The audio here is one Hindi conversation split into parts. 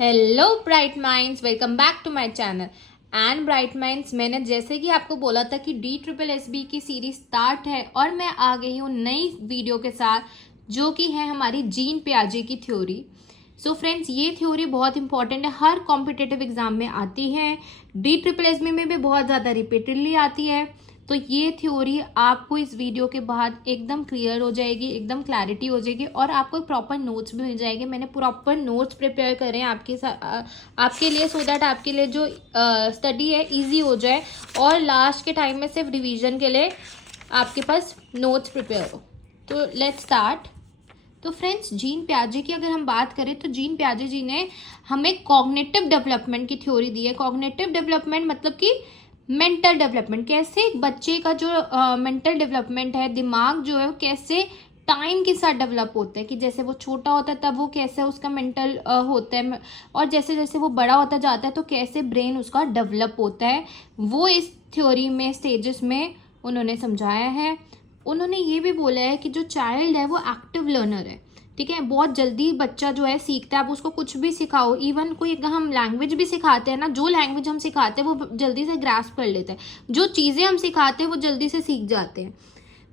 Hello bright minds, welcome back to my channel. And bright minds, मैंने जैसे कि आपको बोला था कि DSSB की सीरीज स्टार्ट है और मैं आ गई हूँ नई वीडियो के साथ, जो कि है हमारी जीन पियाजे की थ्योरी। सो फ्रेंड्स, ये थ्योरी बहुत इंपॉर्टेंट है, हर कॉम्पिटिटिव एग्जाम में आती है, DSSB में भी बहुत ज़्यादा रिपीटेडली आती है। तो ये थ्योरी आपको इस वीडियो के बाद एकदम क्लियर हो जाएगी, एकदम क्लैरिटी हो जाएगी और आपको प्रॉपर नोट्स भी मिल जाएंगे। मैंने प्रॉपर नोट्स प्रिपेयर करे हैं आपके लिए, सो दैट आपके लिए जो स्टडी है इजी हो जाए और लास्ट के टाइम में सिर्फ रिवीजन के लिए आपके पास नोट्स प्रिपेयर हो। तो लेट्स स्टार्ट। तो फ्रेंड्स, जीन पियाजे की अगर हम बात करें तो जीन पियाजे जी ने हमें कॉग्निटिव डेवलपमेंट की थ्योरी दी है। कॉग्निटिव डेवलपमेंट मतलब कि मेंटल डेवलपमेंट, कैसे एक बच्चे का जो मेंटल डेवलपमेंट है, दिमाग जो है वो कैसे टाइम के साथ डेवलप होता है, कि जैसे वो छोटा होता है तब वो कैसे उसका मेंटल होता है और जैसे जैसे वो बड़ा होता जाता है तो कैसे ब्रेन उसका डेवलप होता है, वो इस थ्योरी में स्टेजेस में उन्होंने समझाया है। उन्होंने ये भी बोला है कि जो चाइल्ड है वो एक्टिव लर्नर है, ठीक है। बहुत जल्दी बच्चा जो है सीखता है, आप उसको कुछ भी सिखाओ, इवन कोई अगर हम लैंग्वेज भी सिखाते हैं ना, जो लैंग्वेज हम सिखाते हैं वो जल्दी से ग्रास्प कर लेते हैं, जो चीज़ें हम सिखाते हैं वो जल्दी से सीख जाते हैं।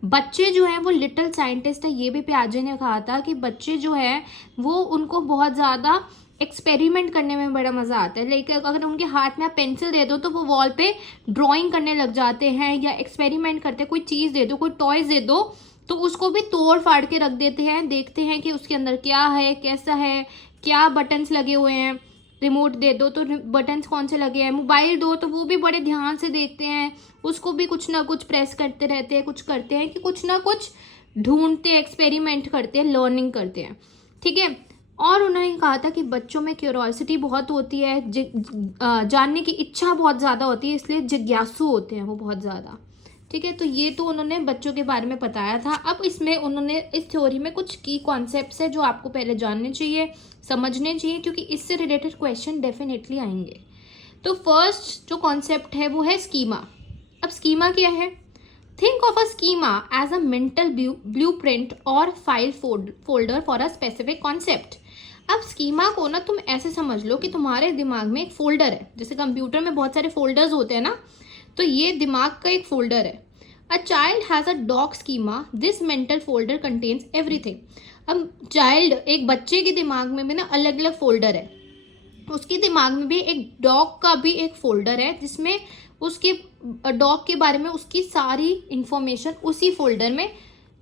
बच्चे जो हैं वो लिटिल साइंटिस्ट है, ये भी पियाजे ने कहा था कि बच्चे जो है वो उनको बहुत ज़्यादा एक्सपेरिमेंट करने में बड़ा मज़ा आता है। लेकिन अगर उनके हाथ में आप पेंसिल दे दो तो वो वॉल पे ड्राइंग करने लग जाते हैं या एक्सपेरिमेंट करते हैं। कोई चीज़ दे दो, कोई टॉयज दे दो तो उसको भी तोड़ फाड़ के रख देते हैं, देखते हैं कि उसके अंदर क्या है, कैसा है, क्या बटन्स लगे हुए हैं। रिमोट दे दो तो बटन्स कौन से लगे हैं, मोबाइल दो तो वो भी बड़े ध्यान से देखते हैं, उसको भी कुछ ना कुछ प्रेस करते रहते हैं, कुछ करते हैं कि कुछ ना कुछ ढूंढते हैं, एक्सपेरिमेंट करते हैं, लर्निंग करते हैं, ठीक है। और उन्होंने कहा था कि बच्चों में क्यूरोसिटी बहुत होती है, जानने की इच्छा बहुत ज़्यादा होती है, इसलिए जिज्ञासु होते हैं वो बहुत ज़्यादा, ठीक है। तो ये तो उन्होंने बच्चों के बारे में बताया था। अब इसमें उन्होंने इस थ्योरी में कुछ की कॉन्सेप्ट्स है जो आपको पहले जानने चाहिए, समझने चाहिए, क्योंकि इससे रिलेटेड क्वेश्चन डेफिनेटली आएंगे। तो फर्स्ट जो कॉन्सेप्ट है वो है स्कीमा। अब स्कीमा क्या है? Think of a schema as a mental blueprint और file folder for a specific concept. अब स्कीमा को ना तुम ऐसे समझ लो कि तुम्हारे दिमाग में एक फोल्डर है, जैसे कंप्यूटर में बहुत सारे फोल्डर्स होते हैं ना, तो ये दिमाग का एक फोल्डर है। A child has a dog schema, this mental folder contains everything. अब चाइल्ड, एक बच्चे के दिमाग में भी ना अलग अलग फोल्डर है, उसके दिमाग में भी एक डॉग का भी एक फोल्डर है जिसमें उसके डॉग के बारे में उसकी सारी इंफॉर्मेशन उसी फोल्डर में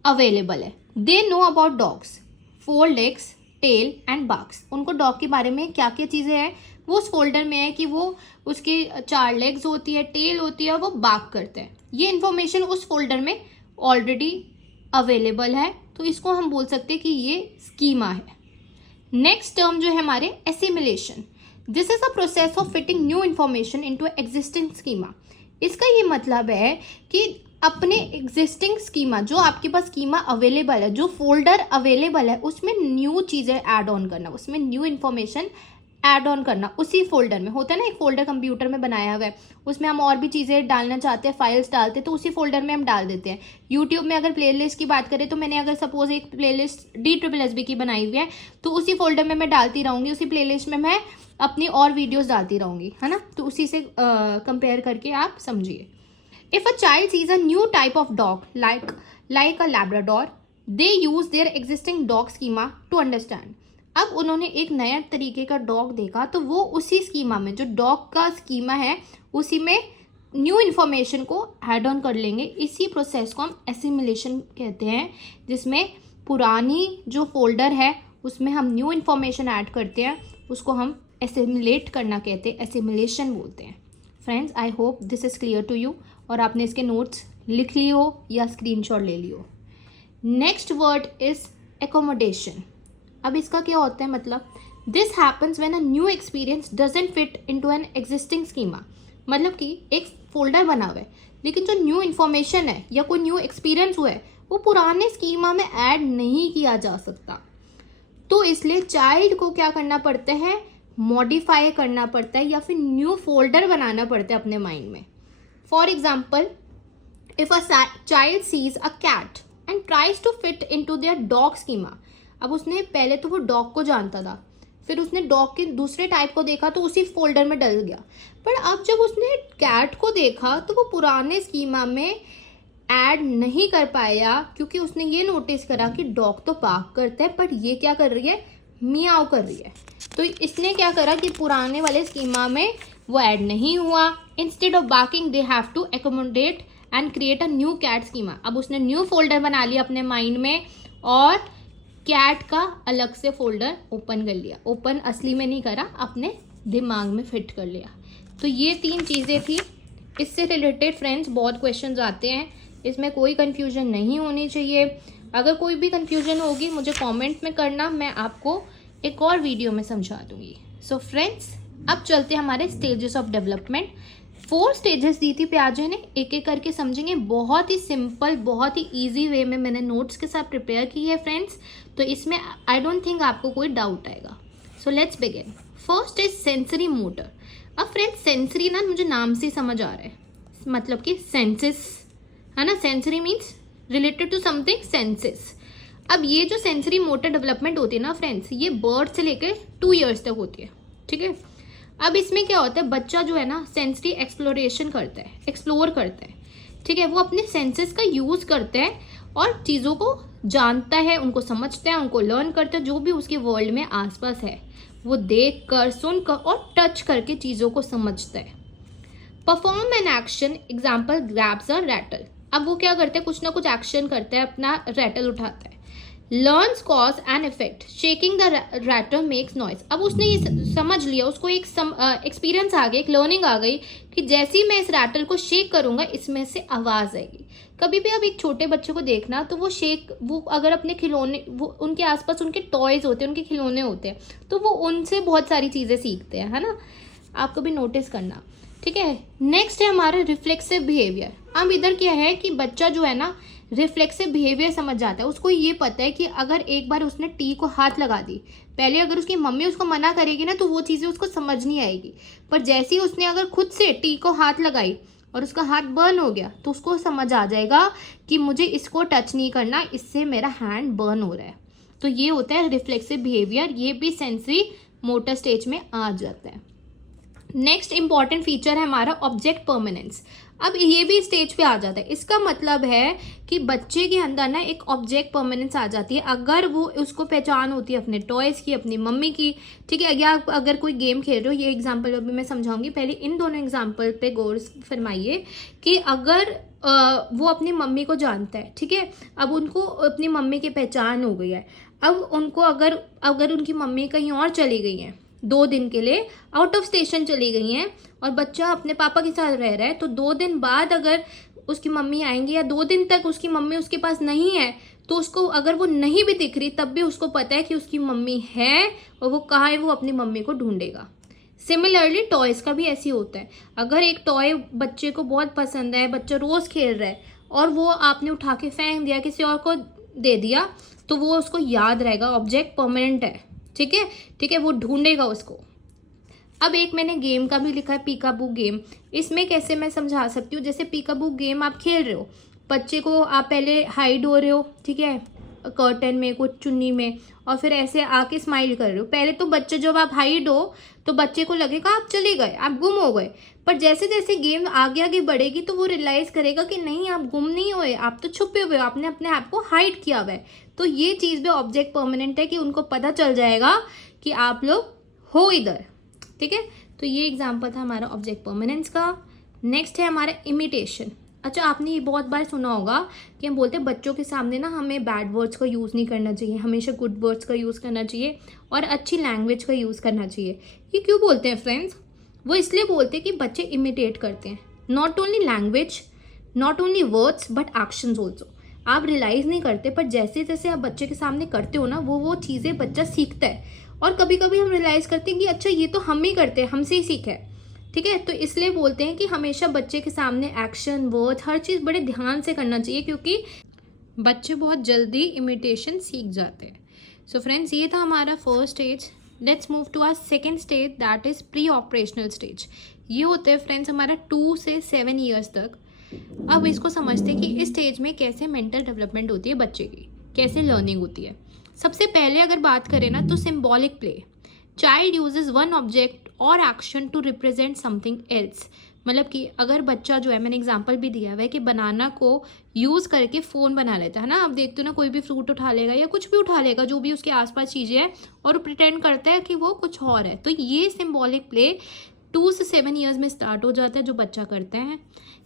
अवेलेबल है। They know about dogs, 4 legs, tail and barks. उनको डॉग के बारे में क्या क्या चीज़ें हैं वो उस फोल्डर में है, कि वो उसके 4 लेग्स होती है, टेल होती है, वो बार्क करते हैं। ये इन्फॉर्मेशन उस फोल्डर में ऑलरेडी अवेलेबल है, तो इसको हम बोल सकते हैं कि ये स्कीमा है। नेक्स्ट टर्म जो है हमारे assimilation. This is a process of fitting new information into existing schema. इसका ये मतलब है कि अपने एग्जिस्टिंग स्कीमा, जो आपके पास स्कीमा अवेलेबल है, जो फोल्डर अवेलेबल है, उसमें न्यू चीज़ें ऐड ऑन करना, उसमें न्यू इन्फॉर्मेशन ऐड ऑन करना। उसी फोल्डर में होता है ना, एक फोल्डर कंप्यूटर में बनाया हुआ है, उसमें हम और भी चीज़ें डालना चाहते हैं, फाइल्स डालते हैं, तो उसी फोल्डर में हम डाल देते हैं। यूट्यूब में अगर प्लेलिस्ट की बात करें तो मैंने अगर सपोज एक प्लेलिस्ट DSSB की बनाई हुई है तो उसी फोल्डर में मैं डालती रहूँगी, उसी प्लेलिस्ट में मैं अपनी और वीडियोज़ डालती रहूँगी, है ना। तो उसी से कंपेयर करके आप समझिए। If a child sees a new type of dog, like a Labrador, they use their existing dog schema to understand. अब उन्होंने एक नया तरीके का डॉग देखा तो वो उसी स्कीमा में, जो डॉग का स्कीमा है, उसी में न्यू इन्फॉर्मेशन को ऐड ऑन कर लेंगे। इसी प्रोसेस को हम एसिमिलेशन कहते हैं, जिसमें पुरानी जो फोल्डर है उसमें हम न्यू इन्फॉर्मेशन ऐड करते हैं, उसको हम एसिमिलेट करना कहते हैं, एसिमिलेशन बोलते हैं। Friends, I hope this is clear to you और आपने इसके नोट्स लिख लिए हो या स्क्रीनशॉट ले लियो। Next word is accommodation. अब इसका क्या होता है मतलब, this happens when a new experience doesn't fit into an existing schema. मतलब कि एक फोल्डर बना हुआ है लेकिन जो न्यू इन्फॉर्मेशन है या कोई न्यू एक्सपीरियंस हुआ है वो पुराने स्कीमा में ऐड नहीं किया जा सकता, तो इसलिए चाइल्ड को क्या करना पड़ता है, मॉडिफाई करना पड़ता है या फिर न्यू फोल्डर बनाना पड़ता है अपने माइंड में। For example, if a child sees a cat and tries to fit into their dog schema. अब उसने पहले तो वो डॉग को जानता था, फिर उसने डॉग के दूसरे टाइप को देखा तो उसी फोल्डर में डल गया। पर अब जब उसने कैट को देखा तो वो पुराने स्कीमा में ऐड नहीं कर पाया, क्योंकि उसने ये नोटिस करा कि डॉग तो बार्क करता है पर ये क्या कर रही है, मियाओ कर रही है। तो इसने क्या करा कि पुराने वाले स्कीमा में वो ऐड नहीं हुआ। Instead of barking they have to accommodate and create a new cat schema. अब उसने न्यू फोल्डर बना लिया अपने माइंड में और कैट का अलग से फोल्डर ओपन कर लिया। ओपन असली में नहीं करा, अपने दिमाग में फिट कर लिया। तो ये 3 चीज़ें थी। इससे रिलेटेड फ्रेंड्स बहुत क्वेश्चंस आते हैं, इसमें कोई कन्फ्यूजन नहीं होनी चाहिए। अगर कोई भी कन्फ्यूजन होगी मुझे कमेंट में करना, मैं आपको एक और वीडियो में समझा दूंगी। सो फ्रेंड्स, अब चलते हैं हमारे स्टेजेस ऑफ डेवलपमेंट। 4 स्टेजेस दी थी प्याजे ने, एक एक करके समझेंगे। बहुत ही सिंपल, बहुत ही ईजी वे में मैंने नोट्स के साथ प्रिपेयर की है फ्रेंड्स, तो इसमें आई डोंट थिंक आपको कोई डाउट आएगा। So let's begin. First is sensory motor. अब फ्रेंड्स सेंसरी ना मुझे नाम से समझ आ रहा है, मतलब कि सेंसेस है ना। Sensory means related to something senses. अब ये जो सेंसरी मोटर डेवलपमेंट होती है ना फ्रेंड्स, ये बर्थ से लेकर 2 ईयर्स तक होती है, ठीक है। अब इसमें क्या होता है, बच्चा जो है ना सेंसरी एक्सप्लोरेशन करता है, एक्सप्लोर करता है, ठीक है। वो अपने सेंसेस का यूज़ करता है और चीज़ों को जानता है, उनको समझता है, उनको लर्न करता है। जो भी उसके वर्ल्ड में आसपास है वो देख कर, सुन कर और टच करके चीज़ों को समझता है। Perform an action, example grabs a rattle. अब वो क्या करते हैं, कुछ ना कुछ एक्शन करता है, अपना रैटल उठाता है। Learns cause and effect, shaking the rattle makes noise. अब उसने ये समझ लिया, उसको एक एक्सपीरियंस आ गया, एक लर्निंग आ गई कि जैसे ही मैं इस रैटल को शेक करूंगा इसमें से आवाज़ आएगी। कभी भी अब एक छोटे बच्चे को देखना तो वो अगर अपने खिलौने, वो उनके आसपास उनके टॉयज होते हैं, उनके खिलौने होते हैं, तो वो उनसे बहुत सारी चीज़ें सीखते हैं, है ना। आप कभी नोटिस करना, ठीक है। नेक्स्ट है हमारा रिफ्लेक्सिव बिहेवियर। अब इधर क्या है कि बच्चा जो है ना रिफ्लेक्सिव बिहेवियर समझ जाता है। उसको ये पता है कि अगर एक बार उसने टी को हाथ लगा दी, पहले अगर उसकी मम्मी उसको मना करेगी ना तो वो चीज़ें उसको समझ नहीं आएगी, पर जैसे ही उसने अगर खुद से टी को हाथ लगाई और उसका हाथ बर्न हो गया तो उसको समझ आ जाएगा कि मुझे इसको टच नहीं करना, इससे मेरा हैंड बर्न हो रहा है। तो ये होता है रिफ्लेक्सिव बिहेवियर, ये भी सेंसरी मोटर स्टेज में आ जाता है। नेक्स्ट इंपॉर्टेंट फीचर है हमारा ऑब्जेक्ट परमानेंस। अब ये भी स्टेज पे आ जाता है। इसका मतलब है कि बच्चे के अंदर ना एक ऑब्जेक्ट परमानेंस आ जाती है अगर वो उसको पहचान होती है अपने टॉयज़ की, अपनी मम्मी की, ठीक है। या अगर कोई गेम खेल रहे हो, ये एग्जांपल अभी मैं समझाऊंगी, पहले इन दोनों एग्जांपल पे गौर फरमाइए कि अगर वो अपनी मम्मी को जानता है, ठीक है। अब उनको अपनी मम्मी की पहचान हो गई है। अब उनको अगर उनकी मम्मी कहीं और चली गई हैं, 2 दिन के लिए आउट ऑफ स्टेशन चली गई हैं और बच्चा अपने पापा के साथ रह रहा है, तो 2 दिन बाद अगर उसकी मम्मी आएंगी या 2 दिन तक उसकी मम्मी उसके पास नहीं है, तो उसको अगर वो नहीं भी दिख रही तब भी उसको पता है कि उसकी मम्मी है और वो कहाँ है, वो अपनी मम्मी को ढूंढेगा। सिमिलरली टॉयज़ का भी ऐसे ही होता है। अगर एक टॉय बच्चे को बहुत पसंद है, बच्चा रोज़ खेल रहा है और वो आपने उठा के फेंक दिया, किसी और को दे दिया, तो वो उसको याद रहेगा, ऑब्जेक्ट परमानेंट है, ठीक है, ठीक है, वो ढूंढेगा उसको। अब एक मैंने गेम का भी लिखा है, पीकाबू गेम। इसमें कैसे मैं समझा सकती हूँ, जैसे पीकाबू गेम आप खेल रहे हो, बच्चे को आप पहले हाइड हो रहे हो, ठीक है, कर्टन में, कुछ चुन्नी में, और फिर ऐसे आके स्माइल कर रहे हो। पहले तो बच्चे, जब आप हाइड हो तो बच्चे को लगेगा आप चले गए, आप गुम हो गए, पर जैसे जैसे गेम आगे आगे बढ़ेगी तो वो रियलाइज करेगा कि नहीं, आप गुम नहीं हुए, आप तो छुपे हुए हो, आपने अपने आप को हाइड किया हुआ है। तो ये चीज़ भी ऑब्जेक्ट परमानेंट है कि उनको पता चल जाएगा कि आप लोग हो इधर, ठीक है। तो ये एग्जाम्पल था हमारा ऑब्जेक्ट परमानेंस का। नेक्स्ट है हमारा इमिटेशन। अच्छा, आपने ये बहुत बार सुना होगा कि हम बोलते हैं बच्चों के सामने ना हमें बैड वर्ड्स का यूज़ नहीं करना चाहिए, हमेशा गुड वर्ड्स का यूज़ करना चाहिए और अच्छी लैंग्वेज का यूज़ करना चाहिए। ये क्यों बोलते हैं फ्रेंड्स? वो इसलिए बोलते हैं कि बच्चे इमिटेट करते हैं, not only language, not only words but actions also. आप रियलाइज़ नहीं करते, पर जैसे जैसे आप बच्चे के सामने करते हो ना, वो चीज़ें बच्चा सीखता है। और कभी कभी हम रियलाइज़ करते हैं कि अच्छा ये तो हम ही करते हैं, हमसे ही सीखा है, ठीक है। तो इसलिए बोलते हैं कि हमेशा बच्चे के सामने एक्शन, वर्ड, हर चीज़ बड़े ध्यान से करना चाहिए, क्योंकि बच्चे बहुत जल्दी इमिटेशन सीख जाते हैं। सो फ्रेंड्स, ये था हमारा first stage. Let's move to our second stage, that is pre operational stage. ये होता है फ्रेंड्स हमारा 2 से 7 ईयर्स तक। अब इसको समझते हैं कि इस स्टेज में कैसे मेंटल डेवलपमेंट होती है बच्चे की, कैसे लर्निंग होती है। सबसे पहले अगर बात करें ना तो symbolic play, child uses one object और action to represent something else. मतलब कि अगर बच्चा जो है, मैंने एग्जांपल भी दिया हुआ है कि बनाना को यूज़ करके फ़ोन बना लेता है ना। आप देखते हो ना, कोई भी फ्रूट उठा लेगा या कुछ भी उठा लेगा, जो भी उसके आसपास चीज़ें हैं, और प्रिटेंड करता है कि वो कुछ और है। तो ये सिम्बॉलिक प्ले 2 से 7 ईयर्स में स्टार्ट हो जाता है, जो बच्चा करते हैं।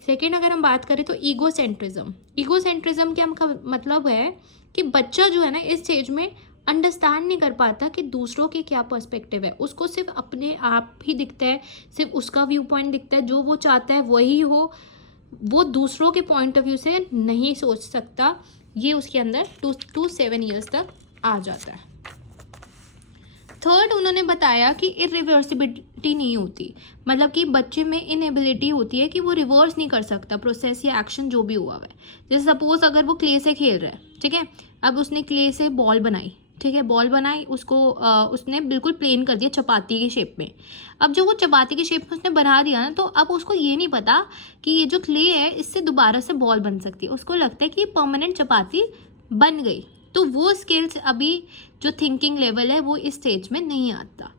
सेकेंड, अगर हम बात करें तो ईगोसेंट्रिज्म। ईगोसेंट्रिज्म का मतलब है कि बच्चा जो है ना, इस स्टेज में अंडरस्टैंड नहीं कर पाता कि दूसरों के क्या पर्सपेक्टिव है। उसको सिर्फ अपने आप ही दिखता है, सिर्फ उसका व्यू पॉइंट दिखता है, जो वो चाहता है वही हो। वो दूसरों के पॉइंट ऑफ व्यू से नहीं सोच सकता। ये उसके अंदर 2 to 7 ईयर्स तक आ जाता है। थर्ड, उन्होंने बताया कि इरिवर्सिबिलिटी नहीं होती, मतलब कि बच्चे में इनएबिलिटी होती है कि वो रिवर्स नहीं कर सकता प्रोसेस या एक्शन जो भी हुआ है। जैसे सपोज अगर वो क्ले से खेल रहा है, ठीक है, अब उसने क्ले से बॉल बनाई, ठीक है, बॉल बनाई, उसको उसने बिल्कुल प्लेन कर दिया चपाती के शेप में। अब जो वो चपाती के शेप में उसने बना दिया ना, तो अब उसको ये नहीं पता कि ये जो क्ले है इससे दोबारा से बॉल बन सकती है। उसको लगता है कि ये परमानेंट चपाती बन गई। तो वो स्किल्स अभी जो थिंकिंग लेवल है वो इस स्टेज में नहीं आता।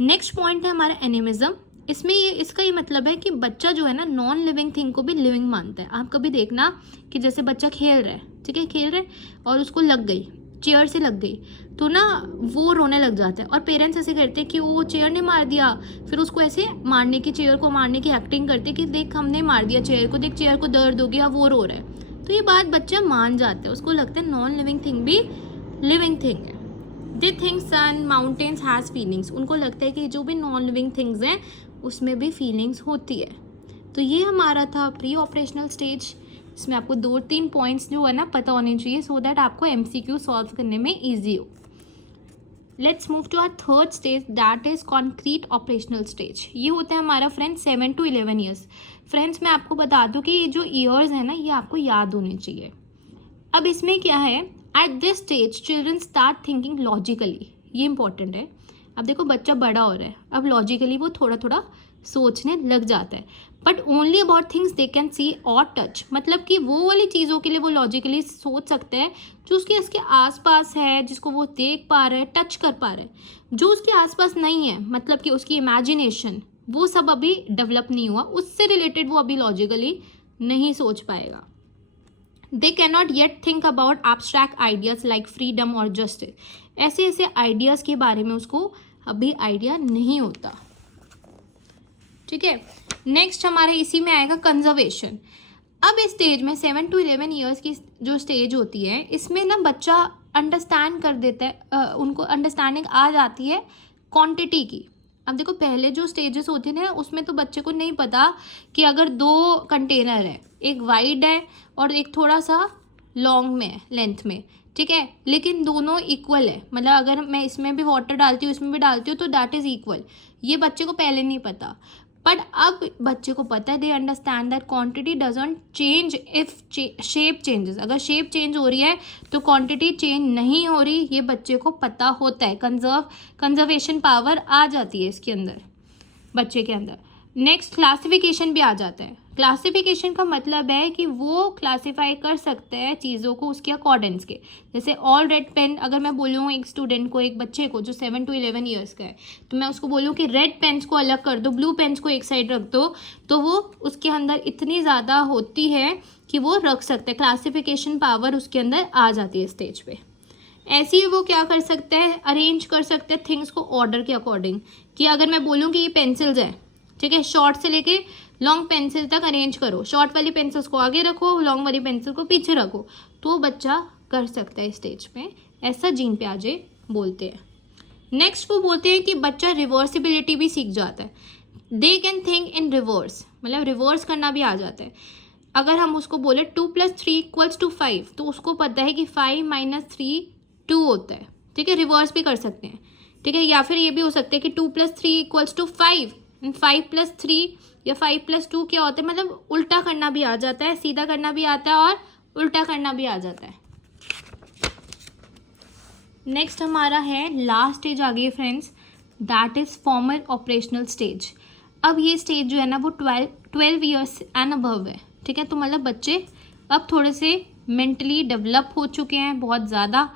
नेक्स्ट पॉइंट है हमारा एनिमिज्म। इसमें इसका ये मतलब है कि बच्चा जो है ना, नॉन लिविंग थिंग को भी लिविंग मानता है। आप कभी देखना कि जैसे बच्चा खेल रहा है, ठीक है, खेल रहा है और उसको लग गई, चेयर से लग गई, तो ना वो रोने लग जाता है। और पेरेंट्स ऐसे करते हैं कि वो चेयर ने मार दिया, फिर उसको ऐसे मारने की, चेयर को मारने की एक्टिंग करते कि देख हमने मार दिया चेयर को, देख चेयर को दर्द हो गया, वो रो रहा है। तो ये बात बच्चा मान जाता है, उसको लगता है नॉन लिविंग थिंग भी लिविंग थिंग है। They think sun mountains has feelings. उनको लगता है कि जो भी नॉन लिविंग थिंग्स हैं उसमें भी फीलिंग्स होती है। तो ये हमारा था प्री ऑपरेशनल स्टेज। इसमें आपको 2-3 पॉइंट्स जो है ना पता होने चाहिए, सो दैट आपको MCQ सॉल्व करने में ईजी हो। Let's move to our third stage, that is concrete operational stage. ये होता है हमारा फ्रेंड्स 7 to 11 ईयर्स। फ्रेंड्स मैं आपको बता दूं कि ये जो ईयर्स है ना, ये आपको याद होने चाहिए। अब इसमें क्या है, at this stage children start thinking logically. ये इंपॉर्टेंट है। अब देखो बच्चा बड़ा हो रहा है, अब लॉजिकली वो थोड़ा थोड़ा सोचने लग जाता है, but only about things they can see और टच। मतलब कि वो वाली चीज़ों के लिए वो लॉजिकली सोच सकते हैं जो उसके आसपास है, जिसको वो देख पा रहा है, टच कर पा रहा है। जो उसके आसपास नहीं है, मतलब कि उसकी इमेजिनेशन, वो सब अभी डेवलप नहीं हुआ, उससे रिलेटेड वो अभी लॉजिकली नहीं सोच पाएगा। They can not yet think about abstract ideas like freedom और जस्टिस। ऐसे ऐसे आइडियाज़ के बारे में उसको अभी आइडिया नहीं होता। ठीक है, नेक्स्ट हमारे इसी में आएगा कंजर्वेशन। अब इस स्टेज में 7 to 11 ईयर्स की जो स्टेज होती है, इसमें ना बच्चा अंडरस्टैंड कर देता है, उनको अंडरस्टैंडिंग आ जाती है क्वांटिटी की। अब देखो पहले जो स्टेजेस होती है ना, उसमें तो बच्चे को नहीं पता कि अगर 2 कंटेनर है, एक वाइड है और एक थोड़ा सा लॉन्ग में है, लेंथ में, ठीक है, लेकिन दोनों इक्वल है, मतलब अगर मैं इसमें भी वाटर डालती हूँ इसमें भी डालती हूँ तो दैट इज़ इक्वल। ये बच्चे को पहले नहीं पता, बट अब बच्चे को पता है। They understand that quantity doesn't change if shape changes. अगर शेप चेंज हो रही है तो क्वांटिटी चेंज नहीं हो रही, ये बच्चे को पता होता है। कंजर्वेशन पावर आ जाती है इसके अंदर, बच्चे के अंदर। नेक्स्ट क्लासिफिकेशन भी आ जाता है। क्लासिफिकेशन का मतलब है कि वो क्लासीफाई कर सकते हैं चीज़ों को उसके अकॉर्डेंस के। जैसे ऑल रेड पेन, अगर मैं बोलूँ एक स्टूडेंट को, एक बच्चे को जो 7 to 11 ईयर्स का है, तो मैं उसको बोलूँ कि रेड पेन्स को अलग कर दो, ब्लू पेन्स को एक साइड रख दो, तो वो उसके अंदर इतनी ज़्यादा होती है कि वो रख सकते हैं। क्लासिफिकेशन पावर उसके अंदर आ जाती है स्टेज पे। ऐसे ही वो क्या कर सकते हैं, अरेंज कर सकते हैं थिंग्स को ऑर्डर के अकॉर्डिंग। कि अगर मैं बोलूँ कि ये पेंसिल्स हैं, ठीक है, शॉर्ट से लेके लॉन्ग पेंसिल तक अरेंज करो, शॉर्ट वाली पेंसिल्स को आगे रखो, लॉन्ग वाली पेंसिल को पीछे रखो, तो बच्चा कर सकता है स्टेज पे। ऐसा जीन पियाजे बोलते हैं। नेक्स्ट वो बोलते हैं कि बच्चा रिवर्सिबिलिटी भी सीख जाता है। They can think in reverse, मतलब रिवर्स करना भी आ जाता है। अगर हम उसको बोले 2 + 3 = 5, तो उसको पता है कि 5 - 3 2 होता है, ठीक है, रिवर्स भी कर सकते हैं, ठीक है। या फिर ये भी हो सकता है कि 2 + 3 = 5, 5 + 3 या 5 + 2 क्या होता है, मतलब उल्टा करना भी आ जाता है, सीधा करना भी आता है और उल्टा करना भी आ जाता है। नेक्स्ट हमारा है लास्ट स्टेज आ गई friends, that is formal operational stage. अब ये स्टेज जो है ना वो 12 ईयर्स एंड अबव है, ठीक है। तो मतलब बच्चे अब थोड़े से मेंटली डेवलप हो चुके हैं बहुत ज़्यादा,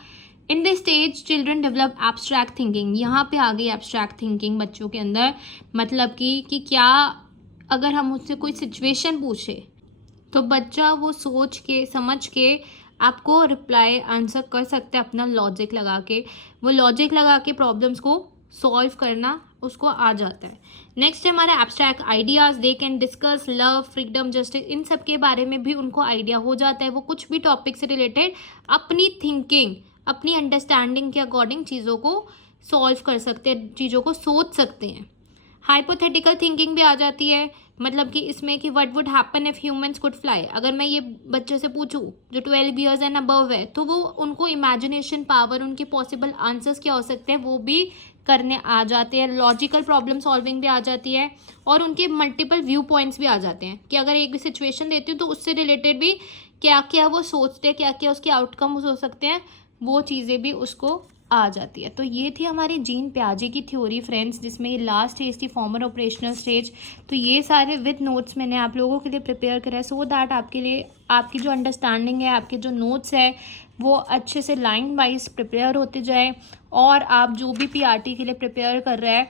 in this stage children develop abstract thinking. यहाँ पे आ गई एब्स्ट्रैक्ट थिंकिंग बच्चों के अंदर, मतलब कि क्या अगर हम उससे कोई सिचुएशन पूछे तो बच्चा वो सोच के समझ के आपको रिप्लाई आंसर कर सकता है अपना लॉजिक लगा के। वो लॉजिक लगा के प्रॉब्लम्स को सॉल्व करना उसको आ जाता है। नेक्स्ट है हमारा abstract ideas. They can discuss love, freedom, justice, इन सब के बारे में भी उनको आइडिया हो जाता है। वो कुछ भी टॉपिक से रिलेटेड अपनी थिंकिंग, अपनी अंडरस्टैंडिंग के अकॉर्डिंग चीज़ों को सॉल्व कर सकते हैं, चीज़ों को सोच सकते हैं। हाइपोथेटिकल थिंकिंग भी आ जाती है, मतलब कि इसमें कि what would happen if humans could fly. अगर मैं ये बच्चे से पूछूं जो 12 ईयर्स एंड अबव है, तो वो उनको इमेजिनेशन पावर, उनके पॉसिबल आंसर्स क्या हो सकते हैं वो भी करने आ जाते हैं। लॉजिकल प्रॉब्लम सॉल्विंग भी आ जाती है और उनके मल्टीपल व्यू पॉइंट्स भी आ जाते हैं कि अगर एक भी सिचुएशन देती हूँ तो उससे रिलेटेड भी क्या क्या वो सोचते हैं, क्या क्या उसके आउटकम्स हो सकते हैं, वो चीज़ें भी उसको आ जाती है। तो ये थी हमारी जीन प्याजे की थ्योरी फ्रेंड्स, जिसमें ये लास्ट स्टेज थी फॉर्मर ऑपरेशनल स्टेज। तो ये सारे विद नोट्स मैंने आप लोगों के लिए प्रिपेयर करा है सो दैट आपके लिए आपकी जो अंडरस्टैंडिंग है, आपके जो नोट्स है वो अच्छे से लाइन वाइज प्रिपेयर होते जाए, और आप जो भी पीआरटी के लिए प्रिपेयर कर रहे हैं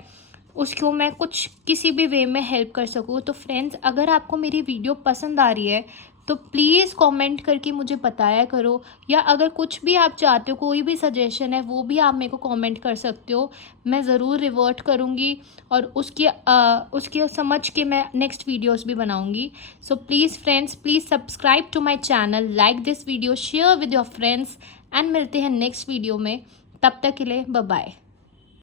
उसको मैं कुछ किसी भी वे में हेल्प कर सकूँ। तो फ्रेंड्स, अगर आपको मेरी वीडियो पसंद आ रही है तो प्लीज़ कमेंट करके मुझे बताया करो, या अगर कुछ भी आप चाहते हो, कोई भी सजेशन है वो भी आप मेरे को कमेंट कर सकते हो। मैं ज़रूर रिवर्ट करूँगी और उसके समझ के मैं नेक्स्ट वीडियोस भी बनाऊँगी। So please friends, please subscribe to my channel, like this video, share with your friends, and मिलते हैं नेक्स्ट वीडियो में। तब तक के लिए बाय बाय।